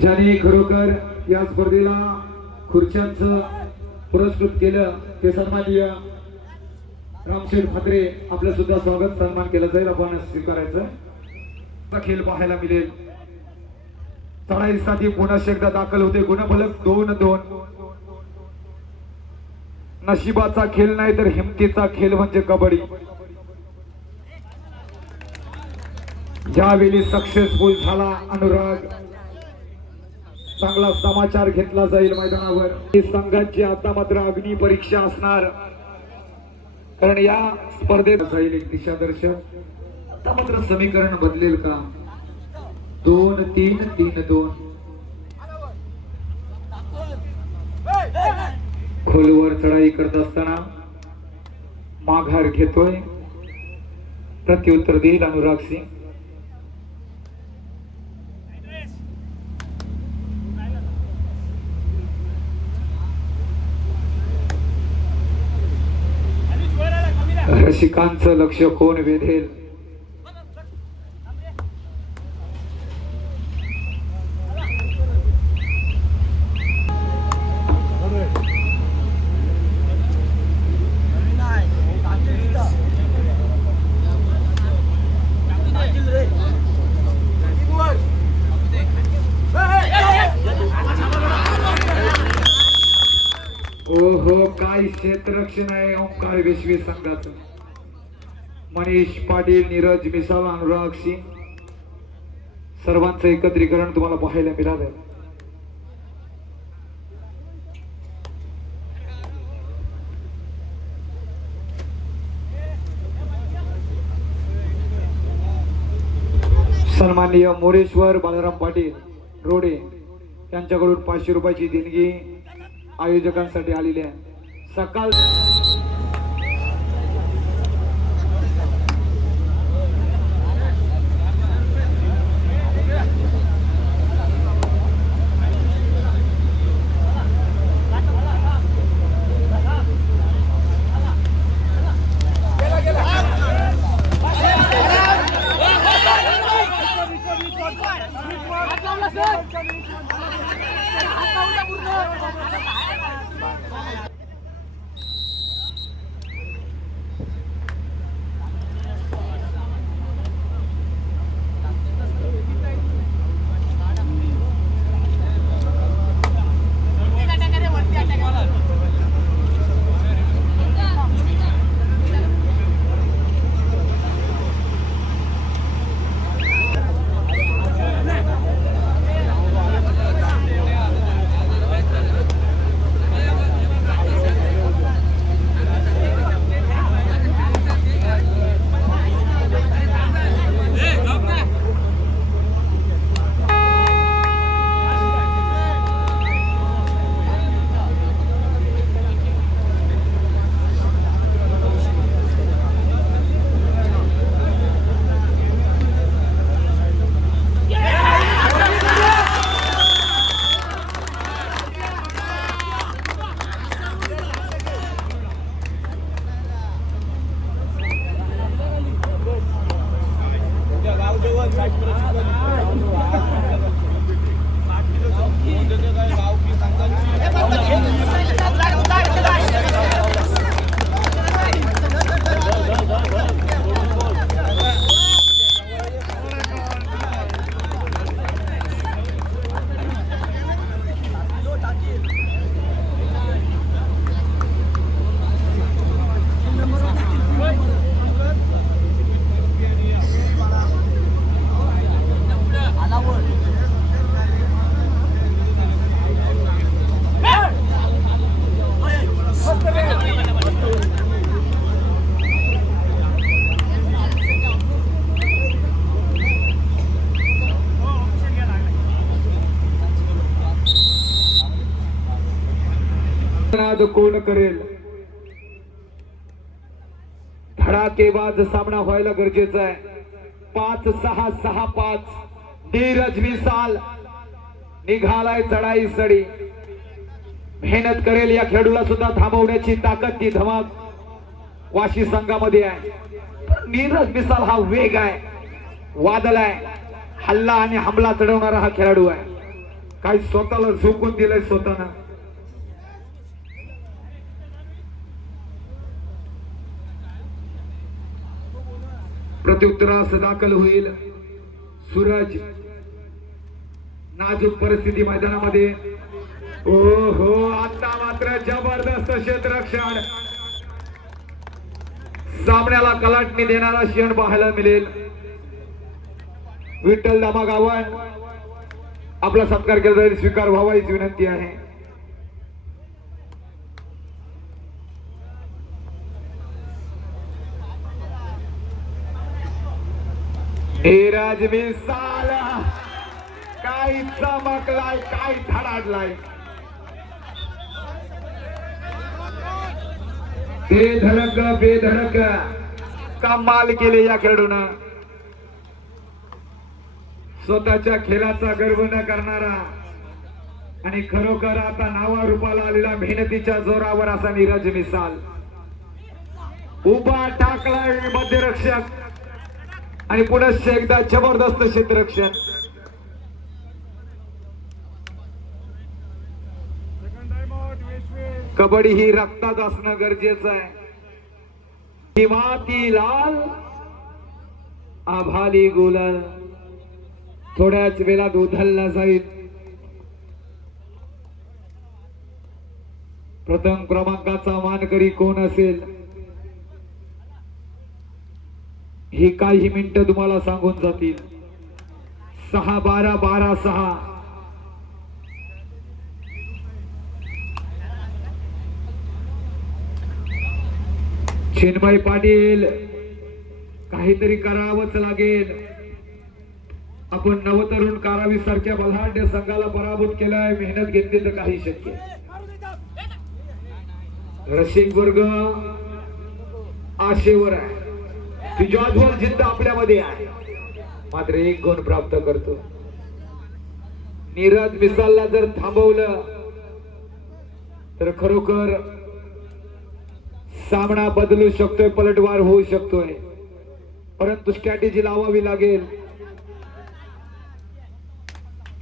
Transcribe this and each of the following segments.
ज्याने खरोखर या स्पर्धेला खुर्च्यांचं पुरस्कृत केलं ते सन्माननीय रामशेठ फात्रे आपलं सुद्धा स्वागत सन्मान केलं जाईल, आपण स्वीकारायचं। खेळ पाहायला मिळेल। चढाईसाठी पुन्हा एकदा दाखल होते गुणफलक 2-2। नशिबाचा खेळ नाही तर हिमतीचा खेळ म्हणजे कबड्डी। ज्यावेळी सक्सेसफुल झाला अनुराग, चांगला समाचार घेतला जाईल मैदानावर। ही संघाची आता मात्र अग्नी परीक्षा असणार, कारण या स्पर्धेत जाईल एक दिशादर्शक। आता मात्र समीकरण बदलेल का? 2-3 3-2। खोलवर चढाई करत असताना माघार घेतोय, प्रत्युत्तर देईल अनुराग सिंग। रसिकांचं लक्ष कोण वेधेल? ओहो, काय क्षेत्ररक्षण आहे ओंकार विश्वी संघाचं। मनीष पाटील, नीरज मिसाल, अनुराग सिंग सर्वांचं एकत्रीकरण तुम्हाला पाहायला मिळालं। सन्माननीय मोरेश्वर बालाराम पाटील रोडे यांच्याकडून 500 रुपयाची देणगी आयोजकांसाठी आलेली आहे। सकाळ कोण करेल? धडाकेबाज सामना व्हायला गरजेचा आहे। 5-6-6-5 नीरज मिसाल निघालाय चढाई सडी, मेहनत करेल। या खेळाडूला सुद्धा थांबवण्याची ताकद, ती धमक वाशी संघामध्ये आहे। नीरज मिसाल हा वेग आहे, वादळ आहे, हल्ला आणि हमला चढवणारा हा खेळाडू आहे। काही स्वतःला झोकून दिलंय स्वतःनं. प्रत्युत्तरास दाखल होईल सूरज. नाजूक परिस्थिती मैदानामध्ये. ओ हो, आता मात्र जबरदस्त क्षेत्ररक्षण. सामन्याला कलाटणी देणारा क्षण पाहायला मिळेल. विठ्ठल दामा गावण आपला सत्कार केला जाईल, स्वीकार व्हावा हीच विनंती आहे. नीरज मिसाल काय चमकलाय, काय धडाडलाय. बेधडक कमाल केले या खेळाडूनं. स्वतःच्या खेळाचा गर्व न करणारा आणि खरोखर आता नावा रूपाला आलेला मेहनतीच्या जोरावर असा नीरज मिसाल. उभा टाकलाय मध्यरक्षक आणि पुनश्च एकदा जबरदस्त क्षेत्ररक्षण. कबड्डी ही रक्तात असणं गरजेचं आहे. ही माती लाल आभाली गुलाल. थोड्याच वेळात उधळला जाईल. प्रथम क्रमांकाचा मानकरी कोण असेल ही काही मिनिटं तुम्हाला सांगून जातील. 6-12 12-6. चिन्मय पाटील काहीतरी करावंच लागेल. आपण नवतरुण कारावी सारख्या बलाढ्य संघाला पराभूत केलाय. मेहनत घेतली तर काही शक्य. रसिक वर्ग आशेवर आहे. ज्वाज्वल जिद्द आपल्यामध्ये आहे. मात्र एक गुण प्राप्त करतो. नीरज मिसालला जर थांबवलं तर खरोखर सामना बदलू शकतोय, पलटवार होऊ शकतोय. परंतु स्ट्रॅटेजी लावावी लागेल.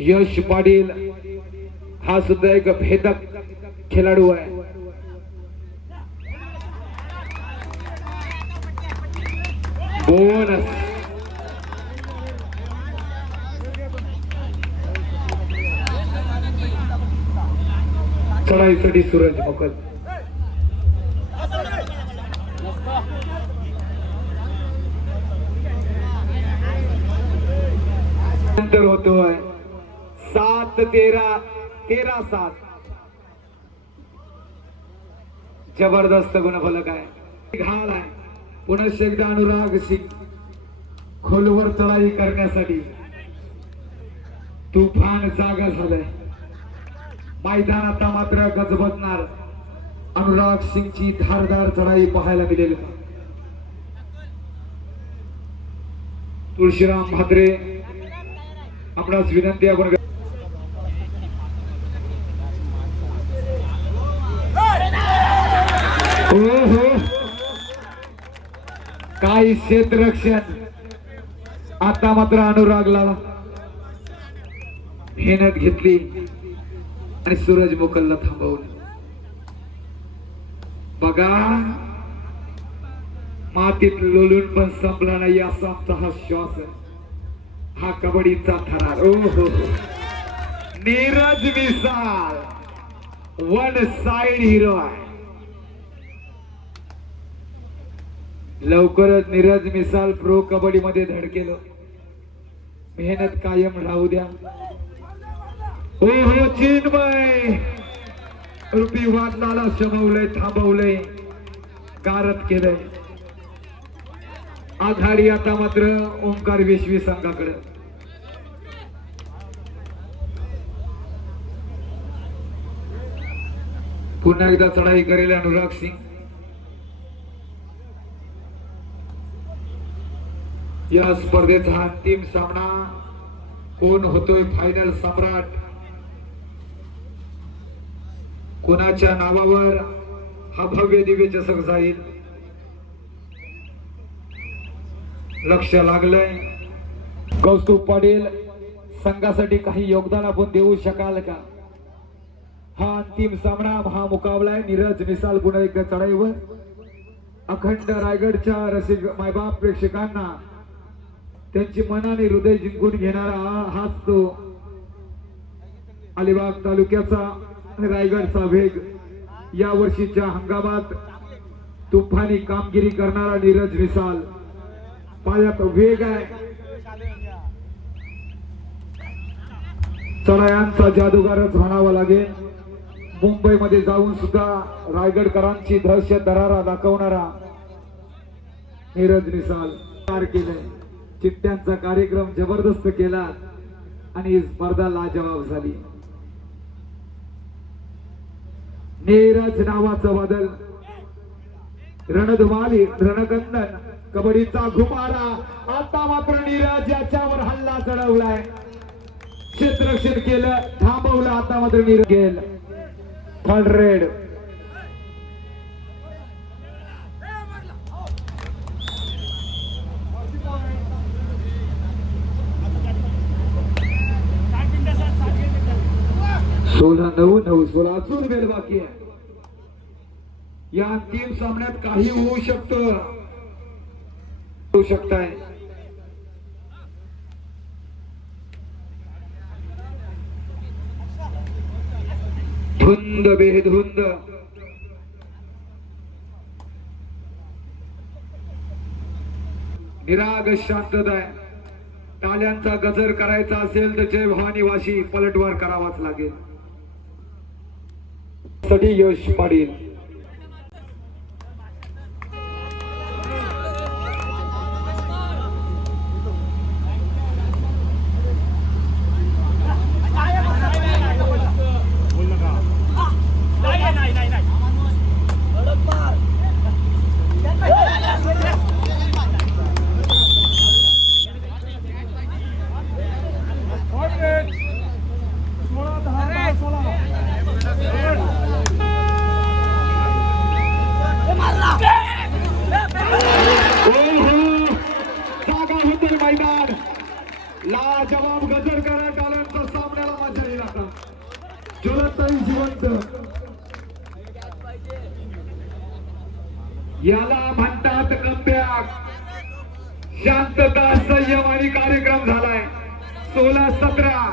यश पाटील हा सुद्धा एक भेदक खेळाडू आहे. बोनस चढाईसाठी सूरज मोकल. नंतर होतोय 7-13 13-7. जबरदस्त गुणफलक आहे. घाल आहे. पुनश्च एकदा अनुराग सिंग खोलवर चढाई करण्यासाठी तुफान जागा झालाय. मैदान आता मात्र गजबजणार. अनुराग सिंगची धारदार चढाई पाहायला मिळेल. तुळशीराम म्हात्रे आपणास विनंती आपण हो काय क्षेत्ररक्षण. आता मात्र अनुरागला मेहनत घेतली आणि सूरज मोकलला थांबवलं. बघा मातीत लोलून पण संपला नाही असा आमचा हा श्वास. हा कबड्डीचा थरार. ओहो नीरज मिसाल वन साइड हिरो आहे. लवकरच नीरज मिसाल प्रो कबड्डी मध्ये धडकेल. मेहनत कायम राहू द्या. हो हो चिन्मय रुपी वादलाला शमवलंय, थांबवलंय, गारद केलंय. आघाडी आता मात्र ओंकार विश्वी संघाकडे. पुन्हा एकदा चढाई करेल अनुराग सिंग. या स्पर्धेचा अंतिम सामना कोण होतोय फायनल सम्राट, कोणाच्या नावावर हा भव्य दिव्य चषक जाईल. लक्ष लागलंय. कौस्तुभ पाटील संघासाठी काही योगदान आपण देऊ शकाल का? हा अंतिम सामना, हा मुकाबला आहे. नीरज मिसाल पुन्हा एकदा चढाईवर. अखंड रायगडच्या रसिक मायबाप प्रेक्षकांना त्यांची मन आणि हृदय जिंकून घेणारा हाच तो अलिबाग तालुक्याचा रायगडचा वेग. या वर्षीच्या हंगामात तुफानी कामगिरी करणारा नीरज मिसाल. पायात वेग आहे, चढायांचा जादूगारच म्हणावा लागेल. मुंबईमध्ये जाऊन सुद्धा रायगडकरांची दहशत दरारा दाखवणारा नीरज मिसाल तयार केले. चिठ्ठ्यांचा कार्यक्रम जबरदस्त केला आणि ही स्पर्धा लाजवाब झाली. नीरज नावाचा बदल, रणधुमाली, रणकंदन, कबड्डीचा घुमारा. आता मात्र नीरज याच्यावर हल्ला चढवलाय, क्षेत्ररक्षण केलं, थांबवलं. आता मात्र नीरज गेल. Third red. सोळा 9-9 16 अजून वेळ बाकी आहे. या अंतिम सामन्यात काही होऊ शकतं, होऊ शकताय. धुंद बेधुंद निराग शांतता आहे. टाळ्यांचा गजर करायचा असेल तर जय भवानी वाशी पलटवार करावाच लागेल. साठी यश पाटील. लाजवाब गजर करत आल्यानंतर सामन्याला मजा येईल. आता ज्वलंतही जिवंत, याला म्हणतात कमबॅक. शांतता, संयम आणि कार्यक्रम झालाय. 16-17.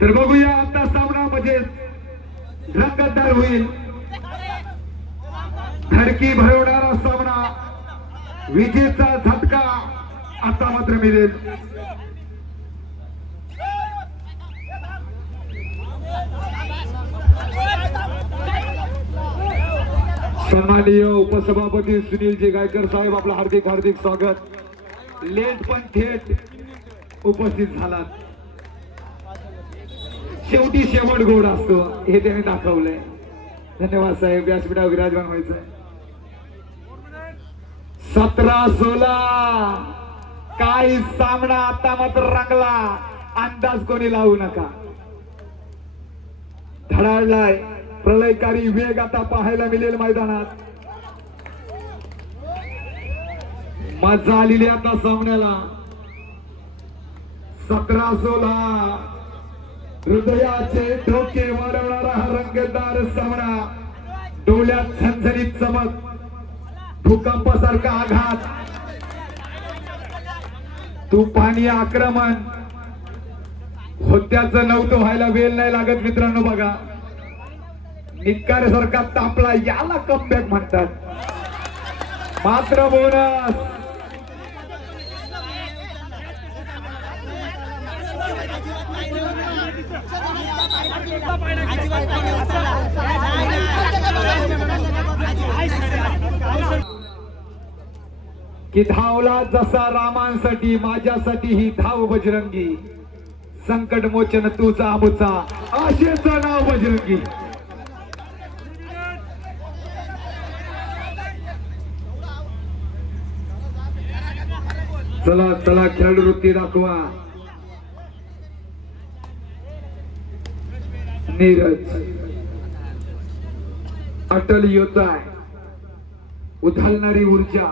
तर बघूया आता सामना म्हणजे रंगतदार होईल. धडकी भरवणारा सामना, विजेचा झटका आता मात्र मिळेल. सन्माननीय उपसभापती सुनीलजी गायकर साहेब, आपलं हार्दिक हार्दिक स्वागत. लेट पण थेट उपस्थित झालात. शेवटी शेवट गोड असतो हे त्यांनी दाखवलंय. धन्यवाद साहेब. व्यासपीठावर विराजमान व्हायचंय. 17-16. काय सामना आता मात्र रंगला. अंदाज कोणी लावू नका. धडाडलाय. प्रलयकारी वेग आता पाहायला मिळेल मैदानात. मजा आलेली आता सामन्याला. 17-16. हृदयाचे ठोके वाढवणारा हा रंगतदार सामना. डोळ्यात झणझणीत चमक, भूकंपासारखा आघात, तुफानी आक्रमण. होत्याचं नव्हतं व्हायला वेळ नाही लागत मित्रांनो. बघा, निक्कारसारखा तापला, याला कमबॅक म्हणतात. मात्र बोनस. की धावला जसा रामांसाठी, माझ्यासाठी ही धाव बजरंगी. संकट मोचन तुझा आमुचा, आशेचं नाव बजरंगी. चला चला, खेळाडू वृत्ती दाखवा. नीरज अटल योद्धा आहे. उधळणारी ऊर्जा,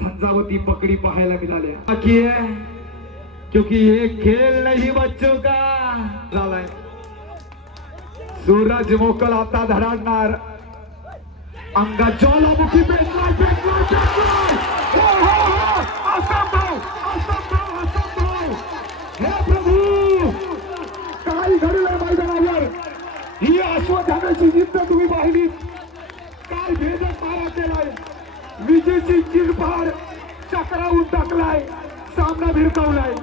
झंझावती पकडी पाहायला मिळाल्या. क्योंकि ये खेल नहीं बच्चों का झालाय. सूरज मोकल आता धडाडणार. अंगा ज्वालामुखी पेटलाय. असंभव असंभव असंभव. हे प्रभू काय घडलंय मैदानावर. ही अश्वत्थाम्याची जिद्द तुम्ही पाहिली. काय भेदक मारा केलाय. विजेची चिरफाड चक्रावून टाकलाय. सामना भिरकावलाय.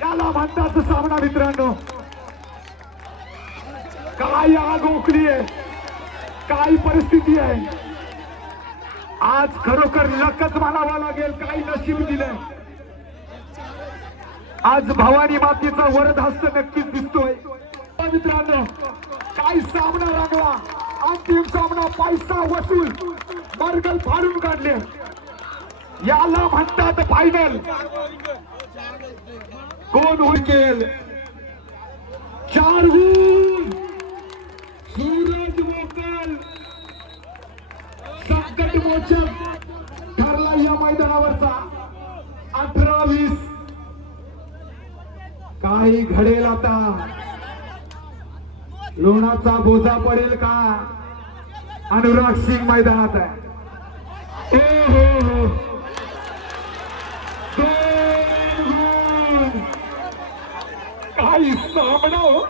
याला म्हणतात सामना मित्रांनो. काय आग ओकली आहे. काय परिस्थिती आहे. आज खरोखर लकच म्हणावा लागेल. काय नशीब दिलंय. आज भवानी मातेचा वरद हस्त नक्कीच दिसतोय मित्रांनो. काय सामना रंगला. अंतिम सामना पैसा वसूल. मर्गल फाडून काढले. याला म्हणतात फायनल. कोण हुडकेल. 4 गुण. सूरज मोकल संकट मोचक ठरला या मैदानावरचा. 18-20. काही घडेल आता. लोणाचा बोजा पडेल का. अनुराग सिंग मैदानात आहे. ओ हो हो. 2 गुण. काही सामना हो.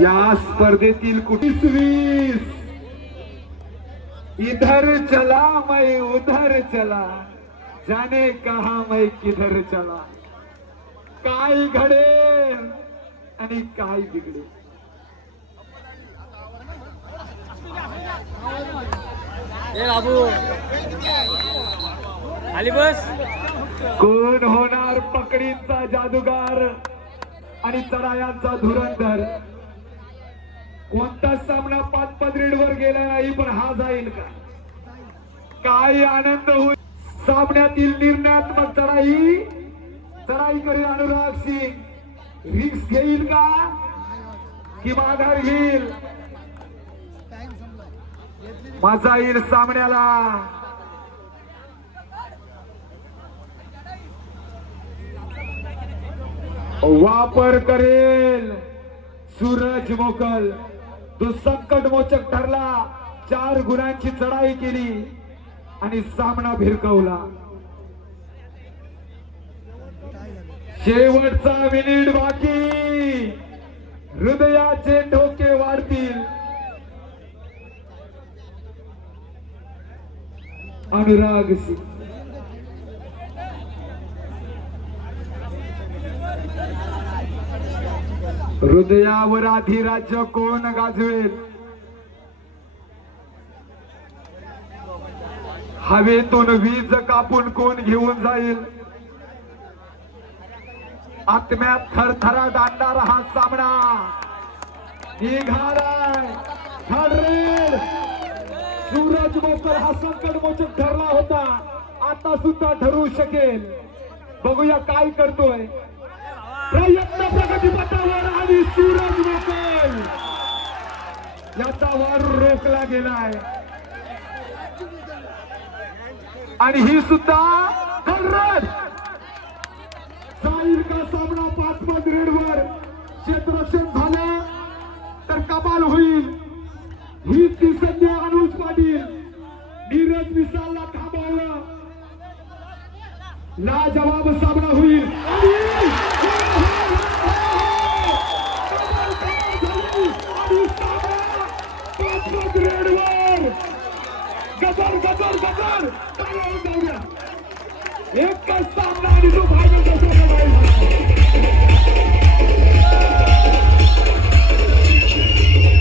या स्पर्धेतील 20-20. इधर चला मैं उधर चला. जाने कहा मैं किधर चला. काय घडेल आणि काय बिघडेल. बाबू आली बस. कोण होणार पकडीचा जादूगार आणि चढायांचा धुरंधर. कोणता सामना 5 रेडवर गेला नाही पण हा जाईल का. काय आनंद होईल. सामन्यातील निर्णयात्मक चढाई करेल अनुराग सिंग. रिस्क घेईल का की माघार घेईल. मजा येईल सामन्याला. वापर करेल सूरज मोकल. तो संकट मोचक ठरला. 4 गुणांची चढाई केली आणि सामना भिरकावला. शेवटचा मिनिट बाकी. हृदयाचे ठोके वाढतील. अनुराग सिंग. हृदयावर अधिराज्य कोण गाजवेल. हवेतून वीज कापून कोण घेऊन जाईल. आत्म्यात थरथराट आणणारा हा सामना निघालाय. ठरले. सूरज मोकल हा संकट मोचक ठरला होता. आता सुद्धा ठरू शकेल. बघूया काय करतोय. प्रयत्न प्रगतीपथावर आणि सूरज मोकल याचा वार रोखला गेलाय. आणि ही सुद्धा धडधड जाईल का सामना. 5 रेडवर क्षेत्ररक्षण झालं तर कमाल होईल. ही ती संध्या अनुज पाटील नीरज मिसालला थांबवलं. लाजवाब सामना होईल. गजर गजर गजर. एकच सामना आणि तो फायनल.